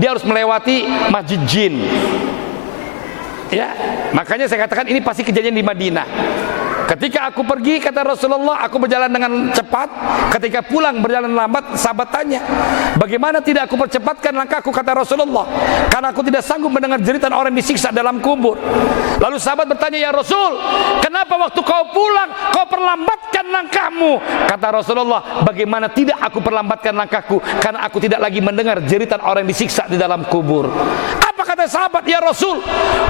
dia harus melewati masjid jin. Ya, makanya saya katakan ini pasti kejadian di Madinah. Ketika aku pergi, kata Rasulullah, aku berjalan dengan cepat. Ketika pulang berjalan lambat, sahabat tanya, bagaimana tidak aku percepatkan langkahku, kata Rasulullah, karena aku tidak sanggup mendengar jeritan orang disiksa dalam kubur. Lalu sahabat bertanya, ya Rasul, kenapa waktu kau pulang kau perlambatkan langkahmu? Kata Rasulullah, bagaimana tidak aku perlambatkan langkahku, karena aku tidak lagi mendengar jeritan orang disiksa di dalam kubur. Apa kata sahabat? Ya Rasul,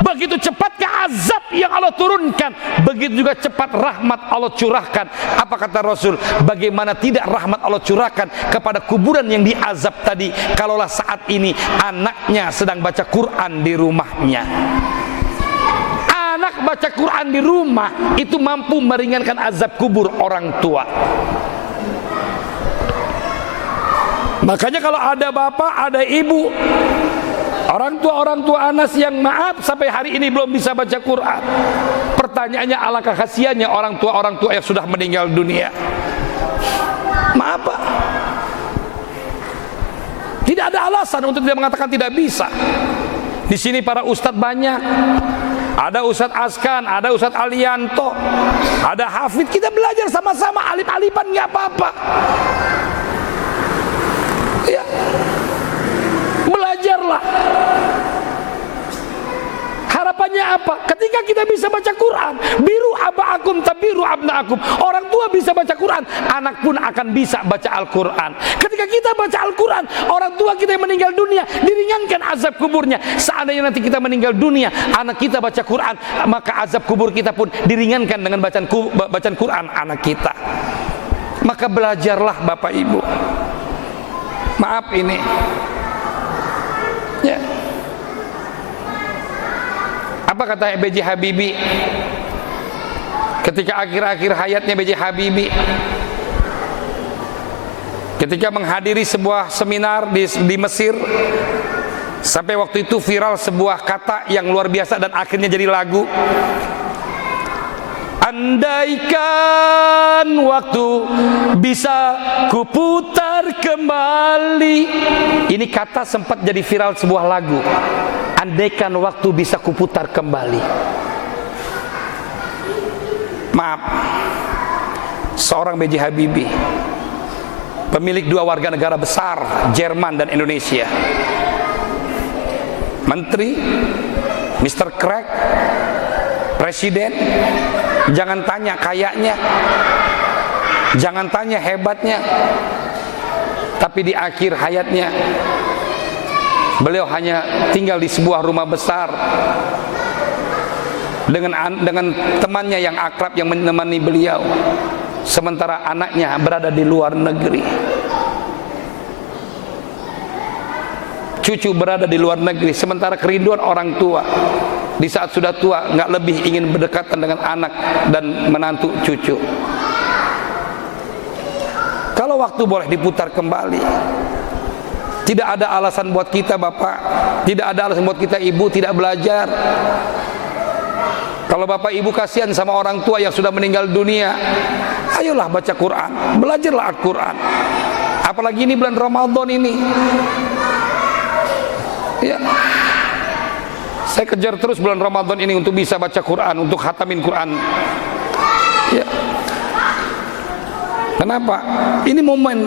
begitu cepatkah azab yang Allah turunkan, begitu juga cepat rahmat Allah curahkan. Apa kata Rasul? Bagaimana tidak rahmat Allah curahkan kepada kuburan yang diazab tadi, kalaulah saat ini anaknya sedang baca Quran di rumahnya. Anak baca Quran di rumah itu mampu meringankan azab kubur orang tua. Makanya kalau ada bapak, ada ibu, orang tua Anas yang maaf sampai hari ini belum bisa baca Quran, pertanyaannya alangkah kasihannya orang tua yang sudah meninggal dunia. Maaf Pak, tidak ada alasan untuk tidak mengatakan tidak bisa. Di sini para ustadz banyak, ada Ustadz Askan, ada Ustadz Alianto, ada Hafid, kita belajar sama-sama, alif-alifan nggak apa-apa. Ya, belajarlah. Harapannya apa? Ketika kita bisa baca Quran, biru aba'akum tabiru abna'akum. Orang tua bisa baca Quran, anak pun akan bisa baca Al-Quran. Ketika kita baca Al-Quran, orang tua kita yang meninggal dunia diringankan azab kuburnya. Seandainya nanti kita meninggal dunia, anak kita baca Quran, maka azab kubur kita pun diringankan dengan bacaan Quran anak kita. Maka belajarlah Bapak Ibu. Maaf ini, ya. Apa kata B.J. Habibie ketika akhir-akhir hayatnya? B.J. Habibie ketika menghadiri sebuah seminar di Mesir, sampai waktu itu viral sebuah kata yang luar biasa dan akhirnya jadi lagu. Andaikan waktu bisa kuputar kembali. Ini kata sempat jadi viral sebuah lagu. Andaikan waktu bisa kuputar kembali. Maaf, seorang B.J. Habibie, pemilik 2 warga negara besar, Jerman dan Indonesia, menteri, Mr. Crack, presiden. Jangan tanya kayanya, jangan tanya hebatnya, tapi di akhir hayatnya beliau hanya tinggal di sebuah rumah besar dengan temannya yang akrab yang menemani beliau, sementara anaknya berada di luar negeri, cucu berada di luar negeri, sementara kerinduan orang tua di saat sudah tua nggak lebih ingin berdekatan dengan anak dan menantu cucu. Kalau waktu boleh diputar kembali, tidak ada alasan buat kita Bapak, tidak ada alasan buat kita Ibu tidak belajar. Kalau Bapak Ibu kasihan sama orang tua yang sudah meninggal dunia, ayolah baca Quran, belajarlah Al-Quran. Apalagi ini bulan Ramadan ini, ya. Saya kejar terus bulan Ramadan ini untuk bisa baca Quran, untuk khatamin Quran. Ya. Kenapa? Ini momen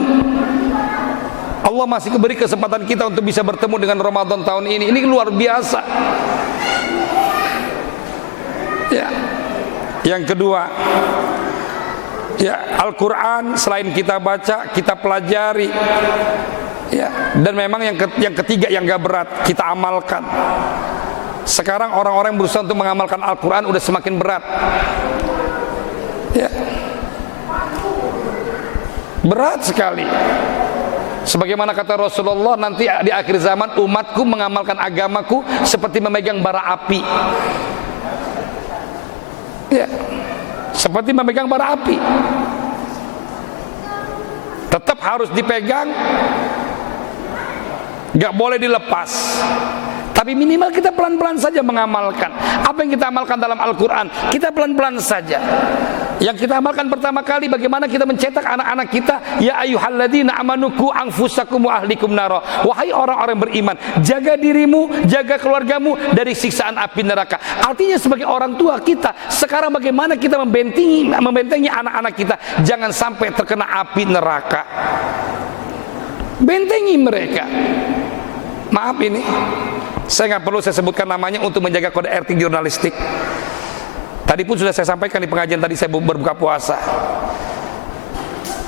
Allah masih beri kesempatan kita untuk bisa bertemu dengan Ramadan tahun ini. Ini luar biasa. Ya. Yang kedua, ya, Al-Quran selain kita baca, kita pelajari. Ya. Dan memang yang ketiga yang gak berat, kita amalkan. Sekarang orang-orang yang berusaha untuk mengamalkan Al-Quran udah semakin berat, ya. Berat sekali. Sebagaimana kata Rasulullah, nanti di akhir zaman umatku mengamalkan agamaku seperti memegang bara api, ya. Seperti memegang bara api. Tetap harus dipegang, gak boleh dilepas. Tapi minimal kita pelan-pelan saja mengamalkan apa yang kita amalkan dalam Al-Quran. Kita pelan-pelan saja. Yang kita amalkan pertama kali bagaimana kita mencetak anak-anak kita. Ya ayyuhalladzina amanu qu anfusakum wa ahlikum nara. Wahai orang-orang beriman, jaga dirimu, jaga keluargamu dari siksaan api neraka. Artinya sebagai orang tua kita sekarang bagaimana kita membentengi anak-anak kita jangan sampai terkena api neraka. Bentengi mereka. Maaf ini saya nggak perlu saya sebutkan namanya untuk menjaga kode etik jurnalistik. Tadi pun sudah saya sampaikan di pengajian tadi saya berbuka puasa.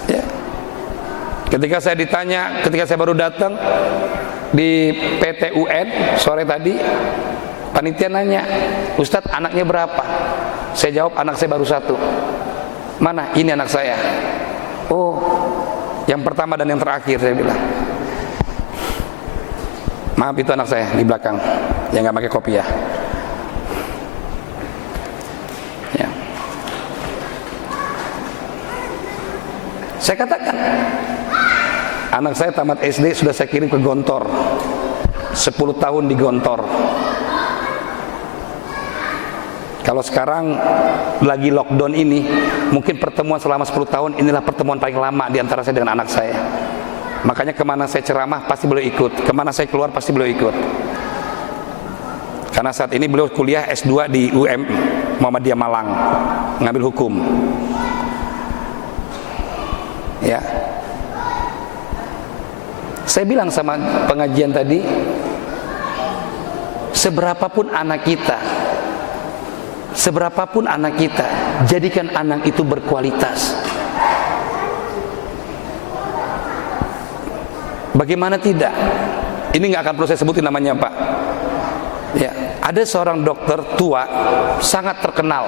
Ya. Ketika saya ditanya, ketika saya baru datang di PT UN sore tadi, panitia nanya, Ustadz anaknya berapa? Saya jawab anak saya baru 1. Mana? Ini anak saya. Oh, yang pertama dan yang terakhir, saya bilang. Maaf itu anak saya di belakang yang nggak pakai kopiah. Saya katakan, anak saya tamat SD sudah saya kirim ke Gontor, 10 tahun di Gontor. Kalau sekarang lagi lockdown ini, mungkin pertemuan selama 10 tahun inilah pertemuan paling lama di antara saya dengan anak saya. Makanya kemana saya ceramah pasti beliau ikut, kemana saya keluar pasti beliau ikut. Karena saat ini beliau kuliah S2 di UM Muhammadiyah Malang, ngambil hukum. Ya, saya bilang sama pengajian tadi, seberapapun anak kita, jadikan anak itu berkualitas. Bagaimana tidak? Ini nggak akan perlu saya sebutin namanya, Pak. Ya, ada seorang dokter tua sangat terkenal.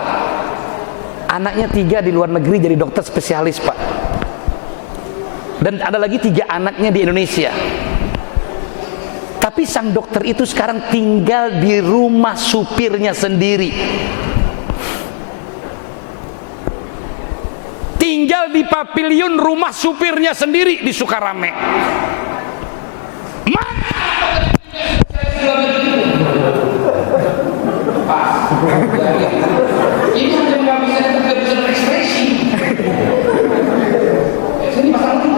Anaknya 3 di luar negeri jadi dokter spesialis, Pak. Dan ada lagi 3 anaknya di Indonesia. Tapi sang dokter itu sekarang tinggal di rumah supirnya sendiri. Tinggal di pavilion rumah supirnya sendiri di Sukarame. Ini hanya nggak bisa berekspresi. Ini masalah.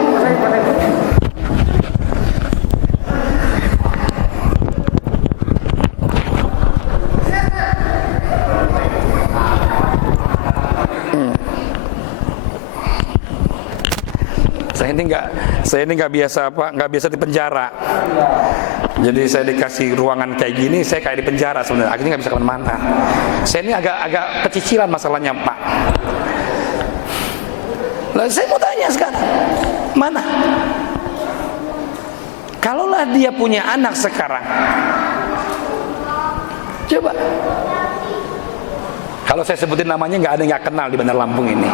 Saya ini nggak biasa di penjara. Jadi saya dikasih ruangan kayak gini, saya kayak di penjara sebenarnya. Akhirnya nggak bisa kemana-mana. Saya ini agak pecicilan masalahnya, Pak. Lalu saya mau tanya sekarang, mana? Kalaulah dia punya anak sekarang, coba. Kalau saya sebutin namanya nggak ada yang nggak kenal di Bandar Lampung ini.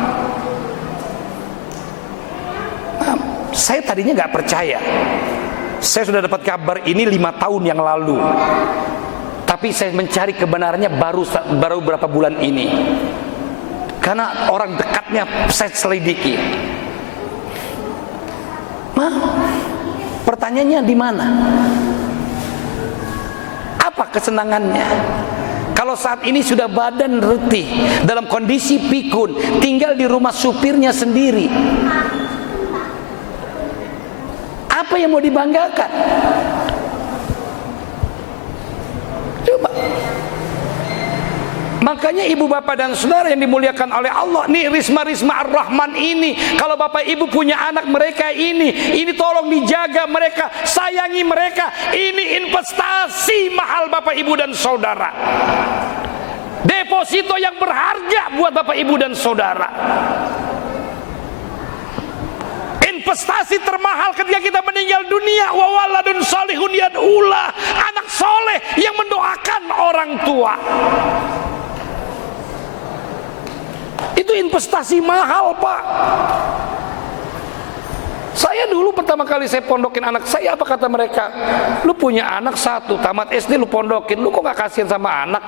Saya tadinya nggak percaya. Saya sudah dapat kabar ini 5 tahun yang lalu. Tapi saya mencari kebenarannya baru berapa bulan ini. Karena orang dekatnya saya selidiki. Pertanyaannya di mana? Apa kesenangannya? Kalau saat ini sudah badan letih, dalam kondisi pikun, tinggal di rumah supirnya sendiri, apa yang mau dibanggakan? Coba. Makanya ibu bapak dan saudara yang dimuliakan oleh Allah, nih Risma Ar-Rahman ini, kalau bapak ibu punya anak mereka ini tolong dijaga mereka, sayangi mereka. Ini investasi mahal bapak ibu dan saudara, deposito yang berharga buat bapak ibu dan saudara. Investasi termahal ketika kita meninggal dunia. Wa waladun salihun yad'ulah, anak soleh yang mendoakan orang tua. Itu investasi mahal, Pak. Saya dulu pertama kali saya pondokin anak saya, apa kata mereka? Lu punya anak 1, tamat SD lu pondokin, lu kok gak kasihan sama anak?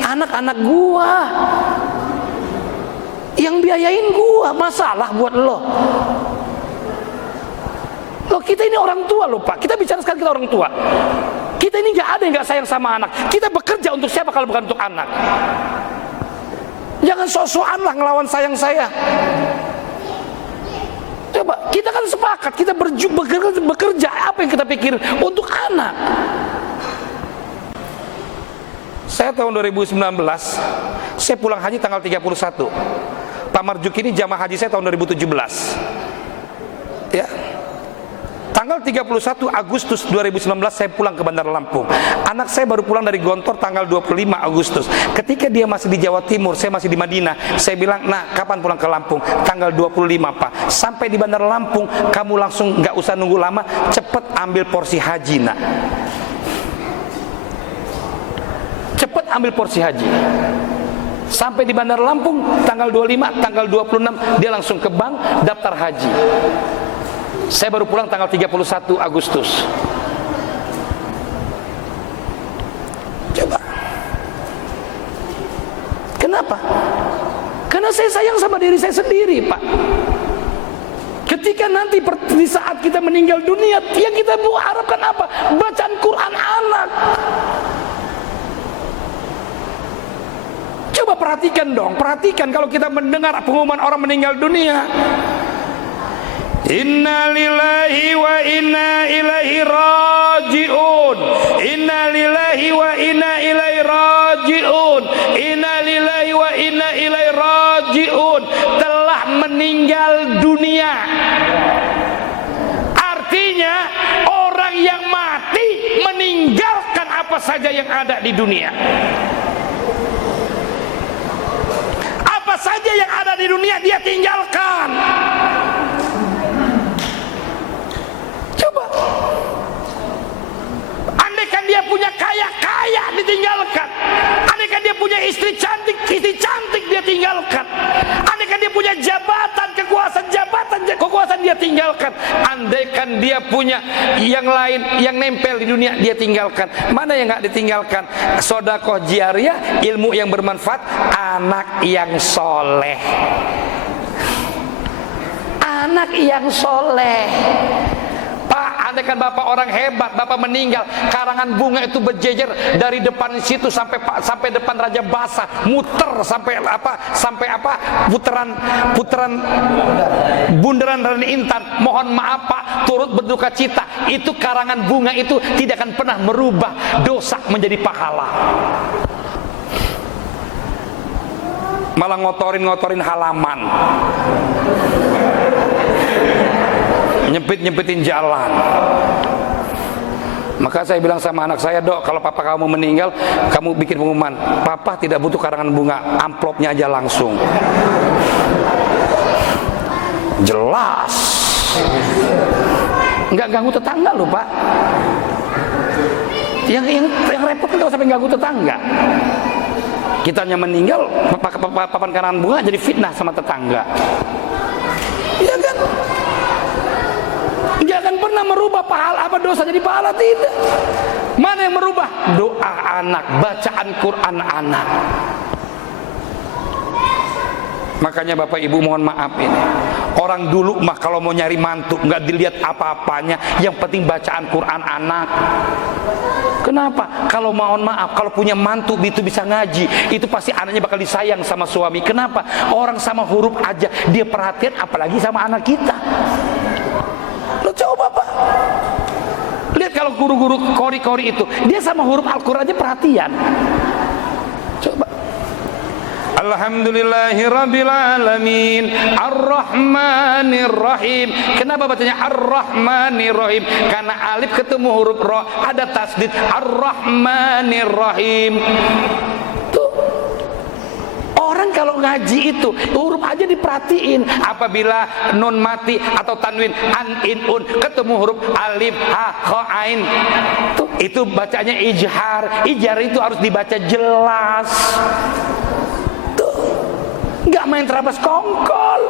Anak-anak gua yang biayain gua, masalah buat lo. Loh, kita ini orang tua loh, Pak. Kita bicara sekarang kita orang tua. Kita ini gak ada yang gak sayang sama anak. Kita bekerja untuk siapa kalau bukan untuk anak? Jangan sok-sokan lah ngelawan sayang saya. Coba, kita kan sepakat, kita bekerja, apa yang kita pikir untuk anak. Saya tahun 2019, saya pulang haji tanggal 31. Pak Marjuki ini jamaah haji saya tahun 2017. Ya. Tanggal 31 Agustus 2019 saya pulang ke Bandar Lampung. Anak saya baru pulang dari Gontor tanggal 25 Agustus. Ketika dia masih di Jawa Timur, saya masih di Madinah. Saya bilang, "Nah, kapan pulang ke Lampung?" "Tanggal 25, Pak." "Sampai di Bandar Lampung, kamu langsung nggak usah nunggu lama, cepet ambil porsi haji, Nak." Cepet ambil porsi haji. Sampai di Bandar Lampung tanggal 25, tanggal 26 dia langsung ke bank daftar haji. Saya baru pulang tanggal 31 Agustus. Coba. Kenapa? Karena saya sayang sama diri saya sendiri, Pak. Ketika nanti di saat kita meninggal dunia, yang kita harapkan apa? Bacaan Quran anak. Coba perhatikan dong, perhatikan kalau kita mendengar pengumuman orang meninggal dunia. Inna lillahi wa inna ilaihi raji'un. Inna lillahi wa inna ilaihi raji'un. Inna lillahi wa inna ilaihi raji'un. Telah meninggal dunia. Artinya orang yang mati meninggalkan apa saja yang ada di dunia. Apa saja yang ada di dunia dia tinggalkan. Coba, andaikan dia punya kaya ditinggalkan. Andaikan dia punya istri cantik dia tinggalkan. Andaikan dia punya kekuasaan dia tinggalkan. Andaikan dia punya yang lain yang nempel di dunia dia tinggalkan. Mana yang nggak ditinggalkan? Sedekah jariah, ilmu yang bermanfaat, anak yang soleh. Anak yang soleh. Pak, andaikan bapak orang hebat, bapak meninggal, karangan bunga itu berjejer dari depan situ sampai depan Raja Basah, muter sampai putaran bundaran Raden Intan. Mohon maaf Pak, turut berduka cita. Itu karangan bunga itu tidak akan pernah merubah dosa menjadi pahala. Malah ngotorin halaman, nyempit-nyempitin jalan. Maka saya bilang sama anak saya, "Dok, kalau papa kamu meninggal, kamu bikin pengumuman, papa tidak butuh karangan bunga, amplopnya aja langsung." Jelas. Nggak ganggu tetangga loh, Pak. Yang repot kan kalau sampai ganggu tetangga. Kitanya meninggal, papan karangan bunga jadi fitnah sama tetangga. Iya kan? Jangan pernah merubah pahala apa dosa jadi pahala, tidak. Mana yang merubah? Doa anak, bacaan Quran anak. Makanya Bapak Ibu mohon maaf ini. Orang dulu mah kalau mau nyari mantu nggak dilihat apa-apanya, yang penting bacaan Quran anak. Kenapa? Kalau mohon maaf, kalau punya mantu itu bisa ngaji, itu pasti anaknya bakal disayang sama suami. Kenapa? Orang sama huruf aja dia perhatian, apalagi sama anak kita. Lo coba Pak, lihat kalau guru-guru kori-kori itu, dia sama huruf Al-Quran aja perhatian. Coba. Alhamdulillahirabbil alamin, Ar-Rahmanir Rahim. Kenapa bacanya Ar-Rahmanir Rahim? Karena alif ketemu huruf ra, ada tasdid, Ar-Rahmanir Rahim. Tuh. Orang kalau ngaji itu huruf aja diperhatiin. Apabila nun mati atau tanwin an in un ketemu huruf alif ha kha ain, tuh, itu bacanya ijhar. Ijhar itu harus dibaca jelas. Nggak main terabas kongkol.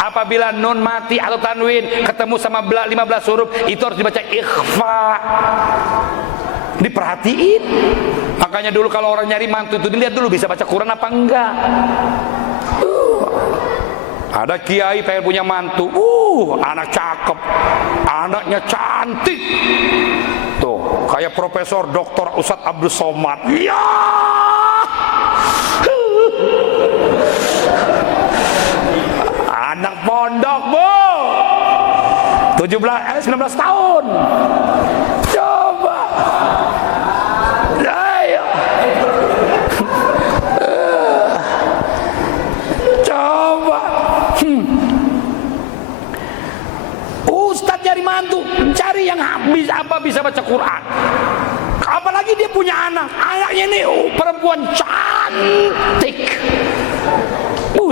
Apabila nun mati atau tanwin ketemu sama 15 huruf, itu harus dibaca ikhfa. Diperhatiin. Makanya dulu kalau orang nyari mantu itu dilihat dulu bisa baca Quran apa enggak. Ada kiai pengen punya mantu, anak cakep, anaknya cantik, tuh kayak Profesor Dr. Ustadz Abdul Somad. Ya. pondok, Bu. 19 tahun. Coba. Ayo. Coba. Ustadz nyari mantu, cari yang bisa baca Quran. Apalagi dia punya anak. Anaknya ini perempuan cantik.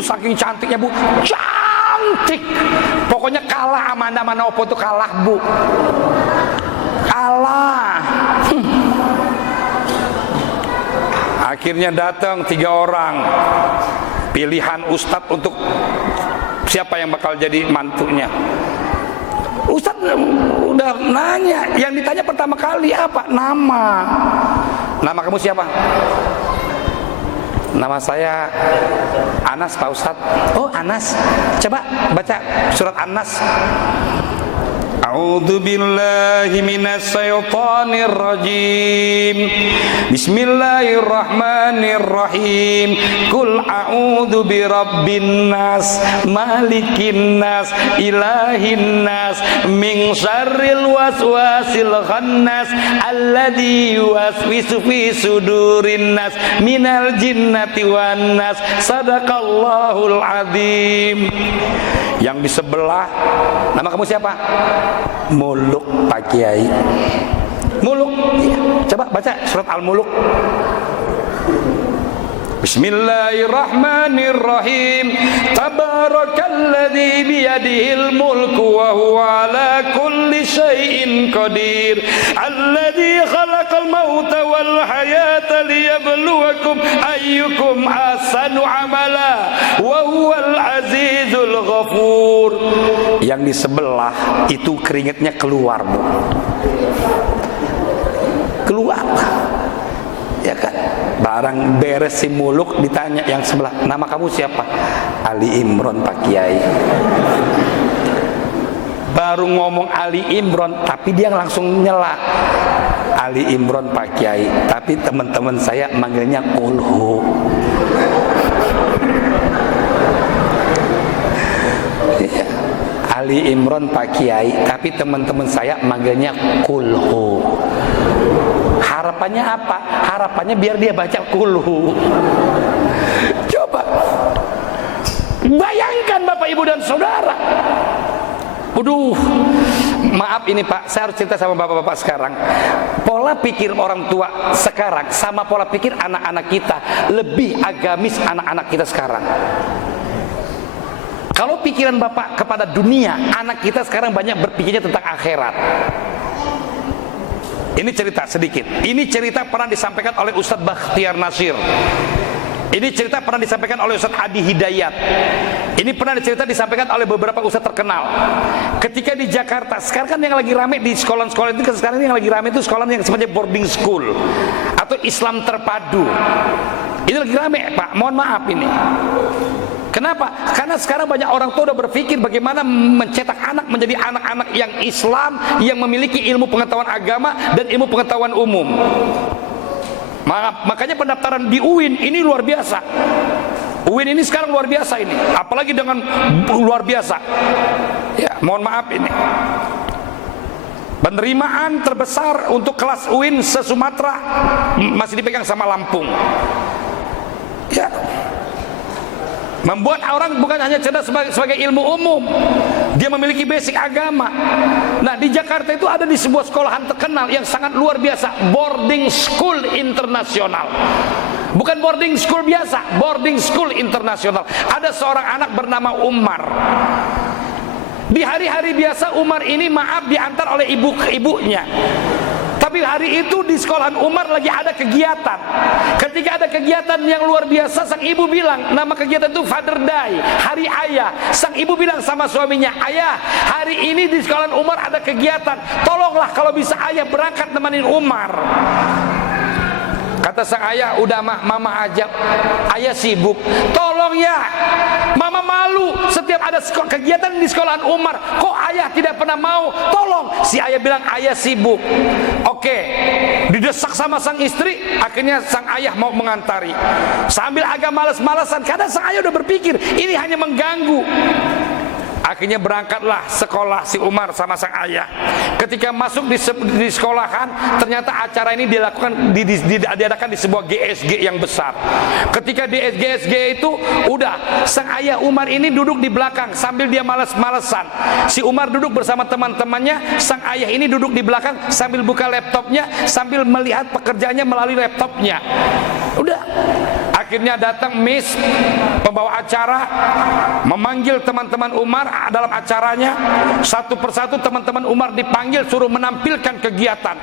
Saking cantiknya, Bu. Cantik. Pokoknya kalah Amanda Manopo tuh kalah, Bu. Kalah. Akhirnya datang 3 orang. Pilihan Ustadz untuk siapa yang bakal jadi mantunya. Ustadz udah nanya. Yang ditanya pertama kali apa? Nama. Nama kamu siapa? Nama saya Anas, Pak Ustadz. Oh, Anas. Coba baca surat An-Nas. A'udzu billahi minasy syaithanir rajim. Bismillahirrahmanirrahim. Qul a'udzu birabbin nas, malikin nas, ilahin nas, min syarril waswasil khannas, alladzi yuwaswisu fi sudurin nas, minal jinnati wan nas. Sadaqallahul azim. Yang di sebelah, nama kamu siapa? Muluk, Pak Kiai. Muluk, iya. Coba baca surat Al-Muluk. Bismillahirrahmanirrahim. Tabarakalladzi biyadihil mulku wa huwa ala kulli syai'in qadir. Alladzi khalaqal mauta wal hayata liyabluwakum ayyukum ahsanu amala wa huwal azizul ghafur. Yang di sebelah itu keringetnya keluar, Bu. Keluar. Ya kan, barang beres si Muluk ditanya yang sebelah, nama kamu siapa? Ali Imron, Pak Kiai. Baru ngomong Ali Imron, tapi dia langsung nyela. Ali Imron, Pak Kiai, tapi teman-teman saya manggilnya Kulhu. Ali Imron, Pak Kiai, tapi teman-teman saya manggilnya Kulhu. Harapannya apa? Harapannya biar dia baca Kulhu. Coba bayangkan Bapak Ibu dan Saudara. Waduh, maaf ini Pak, saya harus cerita sama bapak-bapak sekarang. Pola pikir orang tua sekarang sama pola pikir anak-anak kita, lebih agamis anak-anak kita sekarang. Kalau pikiran bapak kepada dunia, anak kita sekarang banyak berpikirnya tentang akhirat. Ini cerita sedikit. Ini cerita pernah disampaikan oleh Ustadz Bakhtiar Nasir. Ini cerita pernah disampaikan oleh Ustadz Adi Hidayat. Ini pernah disampaikan oleh beberapa ustadz terkenal. Ketika di Jakarta, sekarang kan yang lagi rame di sekolah-sekolah itu, sekarang yang lagi rame itu sekolah yang sebenarnya boarding school atau Islam terpadu. Ini lagi rame, Pak. Mohon maaf ini. Kenapa? Karena sekarang banyak orang tua udah berpikir bagaimana mencetak anak menjadi anak-anak yang Islam, yang memiliki ilmu pengetahuan agama dan ilmu pengetahuan umum. Makanya pendaftaran di UIN ini luar biasa. UIN ini sekarang luar biasa ini, apalagi dengan luar biasa. Ya, mohon maaf ini. Penerimaan terbesar untuk kelas UIN se-Sumatera masih dipegang sama Lampung. Ya. Membuat orang bukan hanya cerdas sebagai ilmu umum, dia memiliki basic agama. Nah, di Jakarta itu ada di sebuah sekolahan terkenal yang sangat luar biasa, boarding school internasional. Bukan boarding school biasa, boarding school internasional. Ada seorang anak bernama Umar. Di hari-hari biasa Umar ini maaf diantar oleh ibunya. Tapi hari itu di sekolahan Umar lagi ada kegiatan. Ketika ada kegiatan yang luar biasa, sang ibu bilang, nama kegiatan itu Father Day, hari ayah. Sang ibu bilang sama suaminya, ayah, hari ini di sekolahan Umar ada kegiatan, tolonglah kalau bisa ayah berangkat nemenin Umar. Kata sang ayah, udah mama ajak, ayah sibuk. Tolong ya, mama malu setiap ada kegiatan di sekolahan Umar, kok ayah tidak pernah mau? Tolong. Si ayah bilang, ayah sibuk. Oke, didesak sama sang istri, akhirnya sang ayah mau mengantari. Sambil agak malas-malasan, kadang sang ayah udah berpikir ini hanya mengganggu. Akhirnya berangkatlah sekolah si Umar sama sang ayah. Ketika masuk di sekolahan, ternyata acara ini diadakan di sebuah GSG yang besar. Ketika di GSG itu, udah sang ayah Umar ini duduk di belakang sambil dia malas-malesan. Si Umar duduk bersama teman-temannya, sang ayah ini duduk di belakang sambil buka laptopnya, sambil melihat pekerjaannya melalui laptopnya. Udah. Akhirnya datang Miss pembawa acara memanggil teman-teman Umar dalam acaranya. Satu persatu teman-teman Umar dipanggil, suruh menampilkan kegiatan.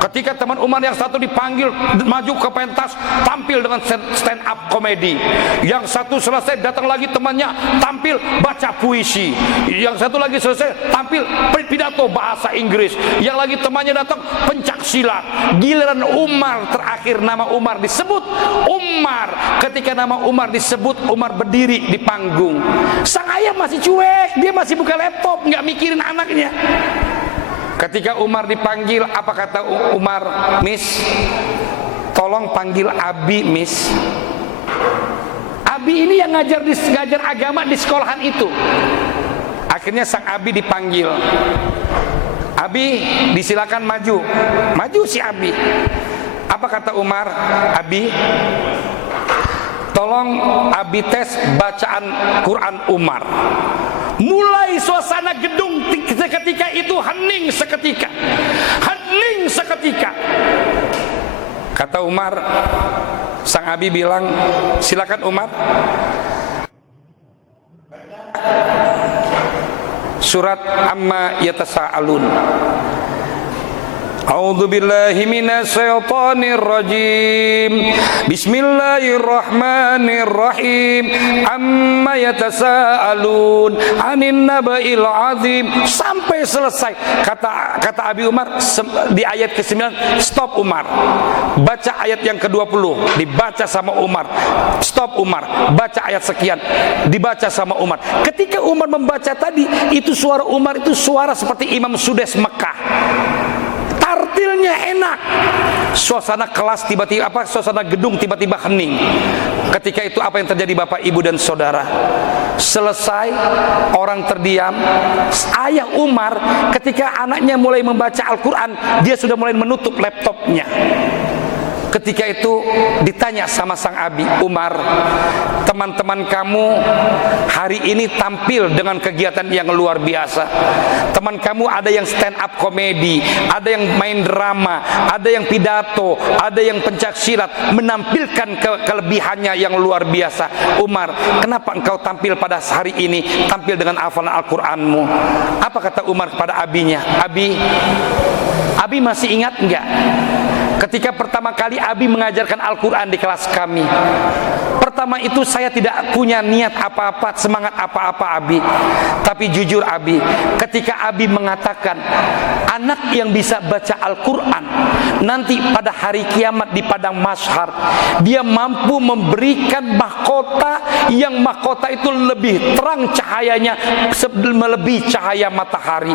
Ketika teman Umar yang satu dipanggil maju ke pentas, tampil dengan stand up komedi. Yang satu selesai, datang lagi temannya tampil baca puisi. Yang satu lagi selesai, tampil pidato bahasa Inggris. Yang lagi temannya datang pencak silat. Giliran Umar terakhir, nama Umar disebut Umar. Ketika nama Umar disebut, Umar berdiri di panggung. Sang ayah masih cuek, dia masih buka laptop, nggak mikirin anaknya. Ketika Umar dipanggil, apa kata Umar? Miss, tolong panggil Abi, Miss. Abi ini yang ngajar agama di sekolahan itu. Akhirnya sang Abi dipanggil. Abi, disilakan maju. Maju si Abi. Apa kata Umar? Abi, tolong Abi tes bacaan Quran Umar. Mulai suasana gedung seketika itu hening seketika. Hening seketika. Kata Umar, sang Abi bilang, silakan Umar. Surat Amma Yatasa'alun. A'udzu billahi minasyaitonir rajim. Bismillahirrahmanirrahim. Amma yatasaalun 'anin naba'il 'azim. Sampai selesai. Kata Abi Umar di ayat ke-9, stop Umar. Baca ayat yang ke-20, dibaca sama Umar. Stop Umar. Baca ayat sekian, dibaca sama Umar. Ketika Umar membaca tadi, itu suara Umar itu suara seperti Imam Sudes Mekah. Tartilnya enak. Suasana kelas tiba-tiba suasana gedung tiba-tiba hening. Ketika itu apa yang terjadi Bapak, Ibu dan Saudara? Selesai, orang terdiam. Ayah Umar ketika anaknya mulai membaca Al-Quran, dia sudah mulai menutup laptopnya. Ketika itu ditanya sama sang Abi, Umar, teman-teman kamu hari ini tampil dengan kegiatan yang luar biasa. Teman kamu ada yang stand up komedi, ada yang main drama, ada yang pidato, ada yang pencak silat, menampilkan kelebihannya yang luar biasa. Umar, kenapa engkau tampil pada hari ini, tampil dengan hafalan Al-Quranmu? Apa kata Umar kepada abinya? Abi masih ingat enggak? Ketika pertama kali Abi mengajarkan Al-Quran di kelas kami, pertama itu saya tidak punya niat apa-apa, semangat apa-apa Abi. Tapi jujur Abi, ketika Abi mengatakan anak yang bisa baca Al-Quran nanti pada hari kiamat di padang mahsyar, dia mampu memberikan mahkota yang mahkota itu lebih terang cahayanya, melebihi cahaya matahari.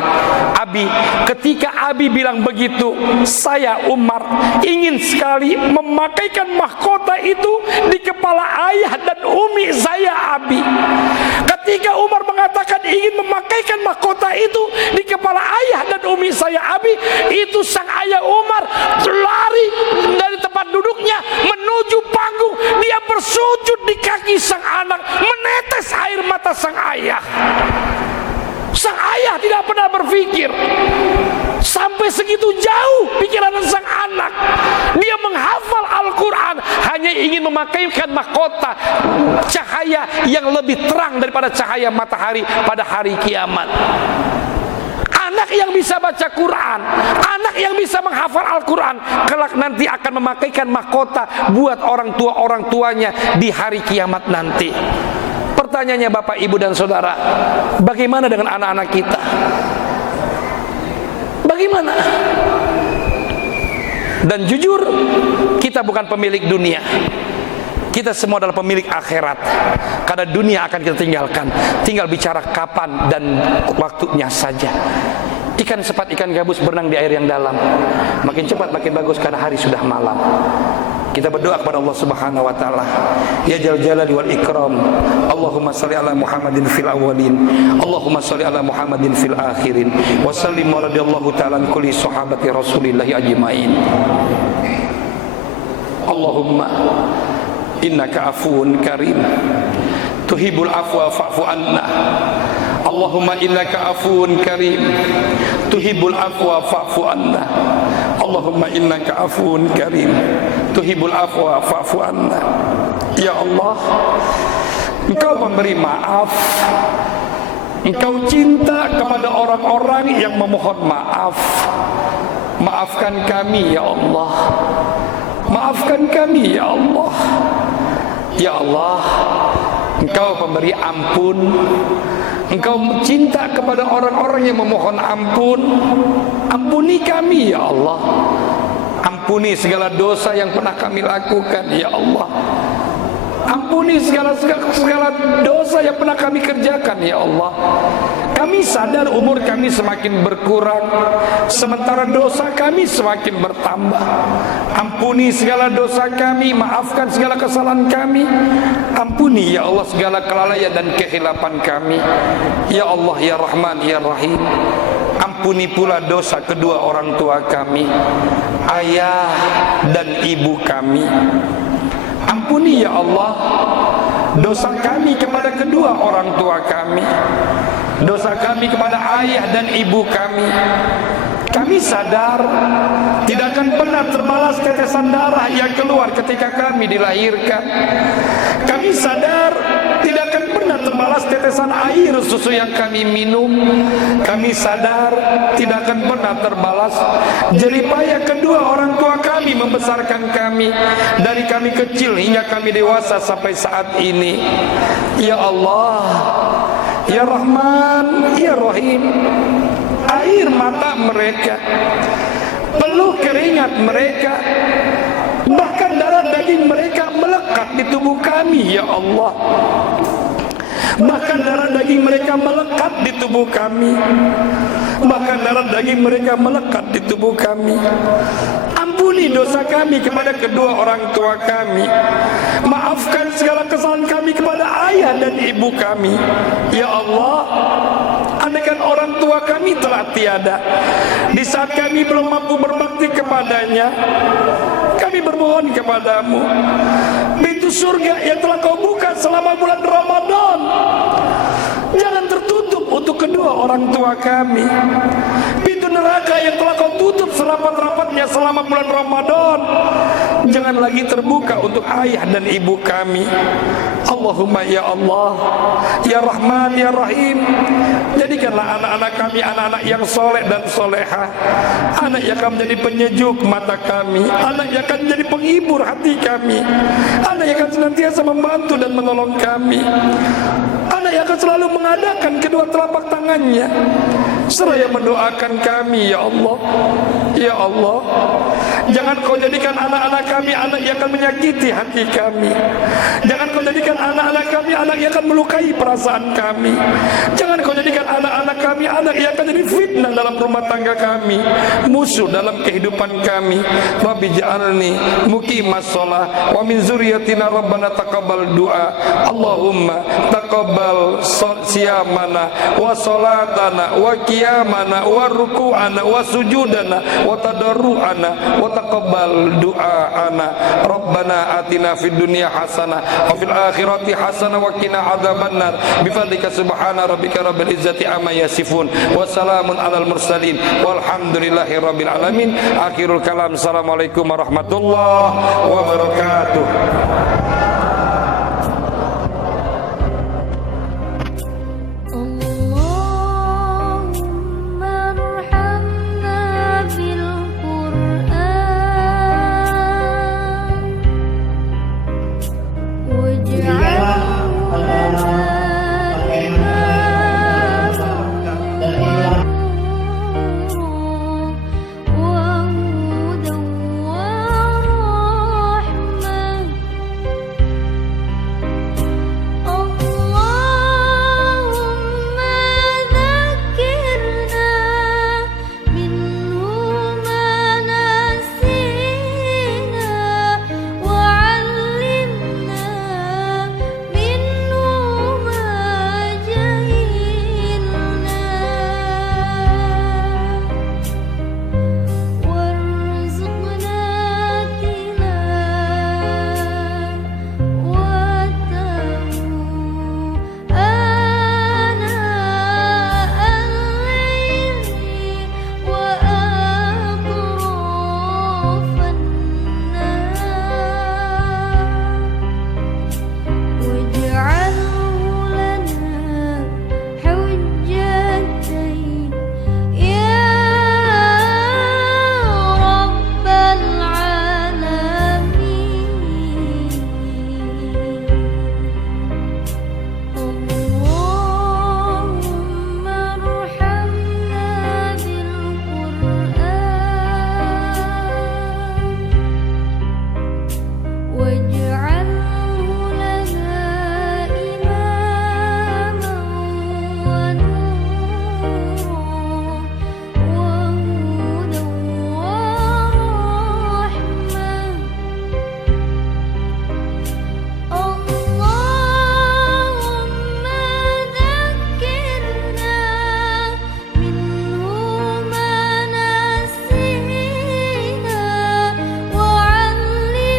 Abi, ketika Abi bilang begitu, saya Umar ingin sekali memakaikan mahkota itu di kepala ayah dan umi saya Abi. Ketika Umar mengatakan ingin memakaikan mahkota itu di kepala ayah dan umi saya Abi, itu sang ayah Umar lari dari tempat duduknya menuju panggung. Dia bersujud di kaki sang anak, menetes air mata sang ayah. Sang ayah tidak pernah berpikir sampai segitu jauh pikiran sang anak. Dia menghafal Al-Quran hanya ingin memakaikan mahkota cahaya yang lebih terang daripada cahaya matahari pada hari kiamat. Anak yang bisa baca Quran, anak yang bisa menghafal Al-Quran, kelak nanti akan memakaikan mahkota buat orang tuanya di hari kiamat nanti. Pertanyaannya Bapak, Ibu dan Saudara, bagaimana dengan anak-anak kita? Bagaimana? Dan jujur, kita bukan pemilik dunia. Kita semua adalah pemilik akhirat. Karena dunia akan kita tinggalkan. Tinggal bicara kapan dan waktunya saja. Ikan sepat, ikan gabus berenang di air yang dalam. Makin cepat makin bagus karena hari sudah malam. Kita berdoa kepada Allah Subhanahu wa taala. Ya Jal Jalali wal Ikram. Allahumma shalli ala Muhammadin fil awwalin. Allahumma shalli ala Muhammadin fil akhirin. Wa sallim radhiyallahu ta'ala an kulli sahabati Rasulillah ajmain. Allahumma innaka afuwun karim. Tuhibbul afwa fa'fu anna. Allahumma innaka afuwun karim. Tuhibbul afwa fa'fu anna. Allahumma innaka afuwun karim. Tuhibbul afwa fa'fu anna. Ya Allah, Engkau memberi maaf. Engkau cinta kepada orang-orang yang memohon maaf. Maafkan kami ya Allah. Maafkan kami ya Allah. Ya Allah, Engkau pemberi ampun. Engkau cinta kepada orang-orang yang memohon ampun. Ampuni kami ya Allah. Ampuni segala dosa yang pernah kami lakukan ya Allah. Ampuni segala dosa yang pernah kami kerjakan ya Allah. Kami sadar umur kami semakin berkurang, sementara dosa kami semakin bertambah. Ampuni segala dosa kami, maafkan segala kesalahan kami. Ampuni ya Allah segala kelalaian dan kehilapan kami. Ya Allah ya Rahman ya Rahim. Ampuni pula dosa kedua orang tua kami, ayah dan ibu kami. Ampuni ya Allah dosa kami kepada kedua orang tua kami, dosa kami kepada ayah dan ibu kami. Kami sadar tidak akan pernah terbalas tetesan darah yang keluar ketika kami dilahirkan. Kami sadar tidak akan pernah terbalas tetesan air susu yang kami minum. Kami sadar tidak akan pernah terbalas jerih payah kedua orang tua kami membesarkan kami dari kami kecil hingga kami dewasa sampai saat ini. Ya Allah, ya Rahman, ya Rahim, air mata mereka, peluh keringat mereka, bahkan darah daging mereka melekat di tubuh kami ya Allah. Bahkan darah daging mereka melekat di tubuh kami. Bahkan darah daging mereka melekat di tubuh kami. Ampuni dosa kami kepada kedua orang tua kami. Maafkan segala kesalahan kami kepada ayah dan ibu kami. Ya Allah, andaikan orang tua kami telah tiada, di saat kami belum mampu berbakti kepadanya, kami bermohon kepadamu, pintu surga yang telah kau buka selama bulan Ramadan jangan tertutup untuk kedua orang tua kami. Pintu neraka yang telah kau tutup serapat-rapatnya selama bulan Ramadan jangan lagi terbuka untuk ayah dan ibu kami. Allahumma ya Allah, ya Rahman, ya Rahim, jadikanlah anak-anak kami anak-anak yang soleh dan soleha, anak yang akan menjadi penyejuk mata kami, anak yang akan menjadi penghibur hati kami, anak yang akan senantiasa membantu dan menolong kami, anak yang akan selalu mengadakan kedua telapak tangannya seraya mendoakan kami. Ya Allah, ya Allah, jangan kau jadikan anak-anak kami anak yang akan menyakiti hati kami. Jangan kau jadikan anak-anak kami anak yang akan melukai perasaan kami. Jangan kau jadikan anak-anak kami anak yang akan jadi fitnah dalam rumah tangga kami, musuh dalam kehidupan kami. Rabbi ja'alni muqimas shalah wa min zurriyyatina rabbana taqabbal du'a. Allahumma taqabbal siyamana wa salatana wa qiyamana wa ruku'ana wa sujudana wa tadarru'ana wa taqabbal du'aana. Rabbana atina fid dunya hasanah wa fil akhirati hasanah wa qina adzabannar. Bifadlika subhana rabbika rabbil izzati amma yasifun wa salamun alal mursalin walhamdulillahi rabbil alamin. Akhirul kalam. Assalamualaikum warahmatullahi wabarakatuh.